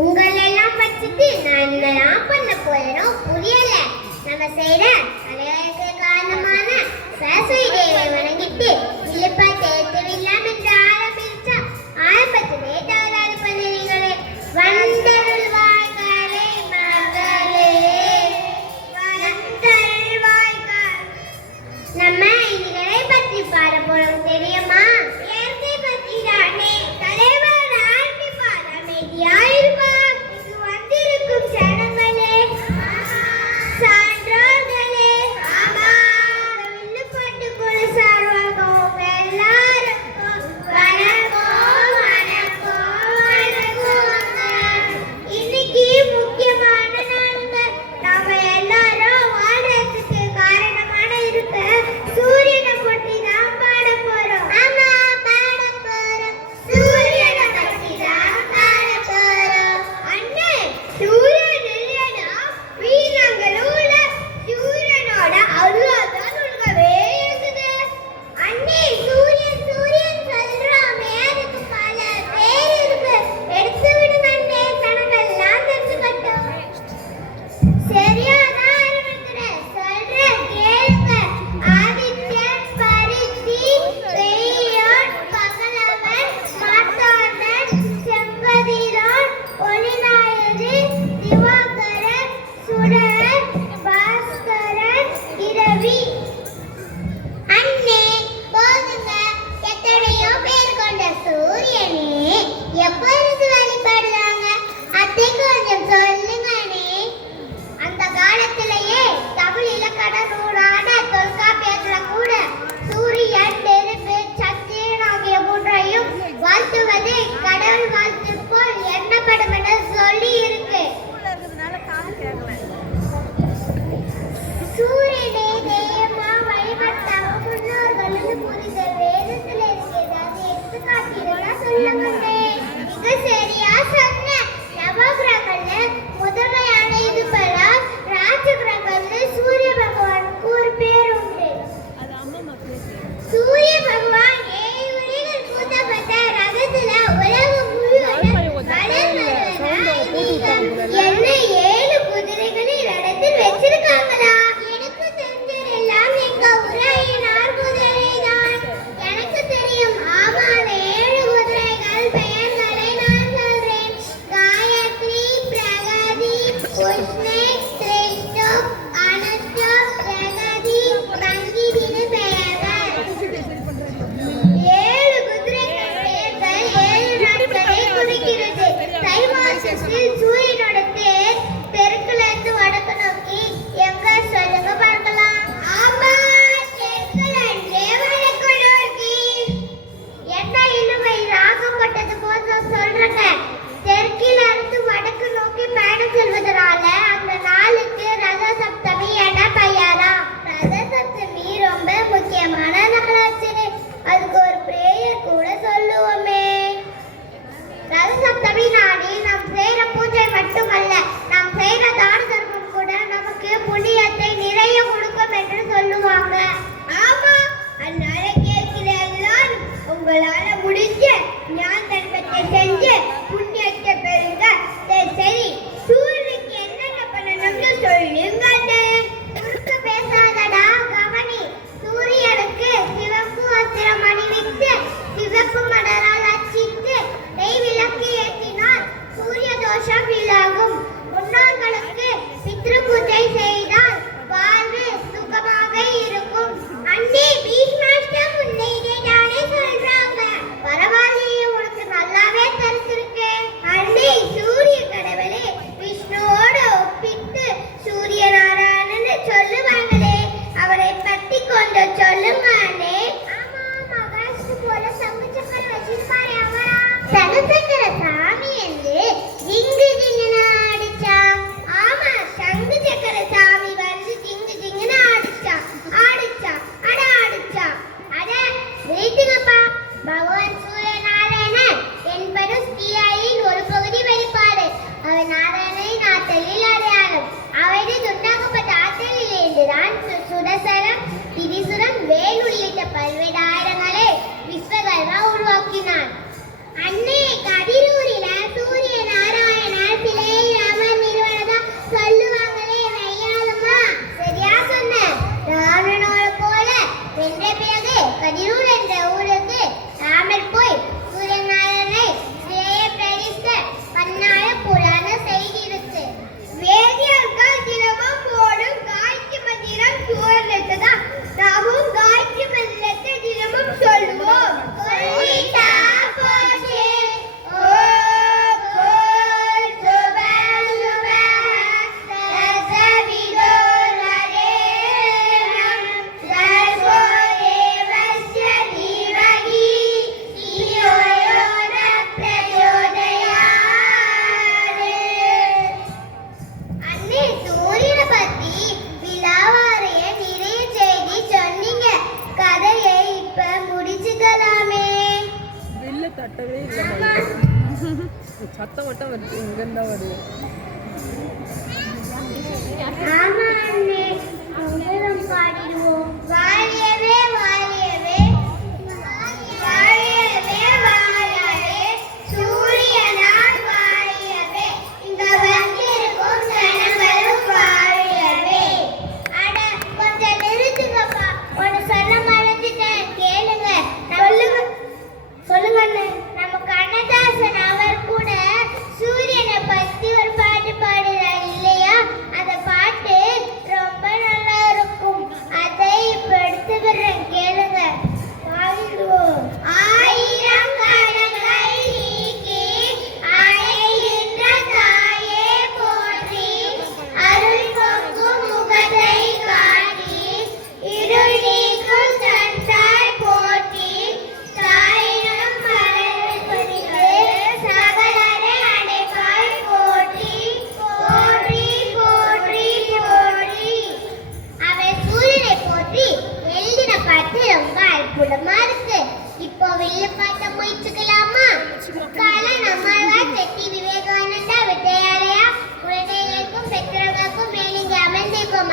உங்களெல்லாம் வச்சுட்டு நான் என்னெல்லாம் பண்ண போறேனோ புரியல. நம்ம செய்யற கலைகளுக்கு காரணமான சரஸ்வதி தேவியை வணங்கிட்டு இல்லப்பா தேர்தவில்லாம் என்று ஆரம்பிச்சா ஆரம்பத்திலே தவறாது பண்ணுறீங்களே. வந்தருள் வாழ்காலே மகளே, வந்தருள் வாழ்கால். நம்ம இதுகளை பற்றி பாட போறோம் தெரியுமா? இயற்கை பற்றி தானே. தலைவர் ஆரம்பிப்பார், அமைதியாயிருப்பார். இங்கு வந்திருக்கும் ஜனங்களே, சான்றோர்களே, வில்லுப்பாட்டு குலசாரோ சத்தம் மட்டும் வருது, இங்கேருந்தா வருது. ஆமா அண்ணே, அங்கரம் பாடிடுவோம். வாழியவே வாழியவே வாழியவே வாழியவே சூரியனார் வாழியவே இங்க வந்திருக்கும் ஜனங்களும் வாழியவே. அட கொஞ்சம் நிறுத்துங்கப்பா, ஒன்று சொல்ல மறந்துட்டேன், கேளுங்க. சொல்லுங்க அண்ணே. நம்ம கண்ணதாசன் அவர் கூட சூரியனை பத்தி ஒரு பாட்டு பாடுறார் இல்லையா? அந்த பாட்டு ரொம்ப நல்லா இருக்கும். அதை இப்ப எடுத்துக்கிறேன், கேளுங்க. பாடிடுவோம். ஆயிரம் கரங்களை நீக்கி அழைக்கின்ற தாயே போற்றி, அருள் பொங்கும் முகத்தை காட்டி இருள் நீக்கும் தன் தாய் போற்றி, தாயினும் மலர்பொழிவு சகலரை அடைப்பாய் போற்றி போற்றி போற்றி போற்றி. அவன் சூரியனை போற்றி எழுதின பாட்டு ரொம்ப அற்புதமா இருக்கு. இப்போ வெளிய பாட்ட முயற்சிக்கலாமா? கால நம்மாழ்வார் செட்டி விவேகானந்தா வித்யாலயா குழந்தைகளுக்கும் பெற்றோர்களுக்கும் மேலிங்கே அமர்ந்திருக்கும்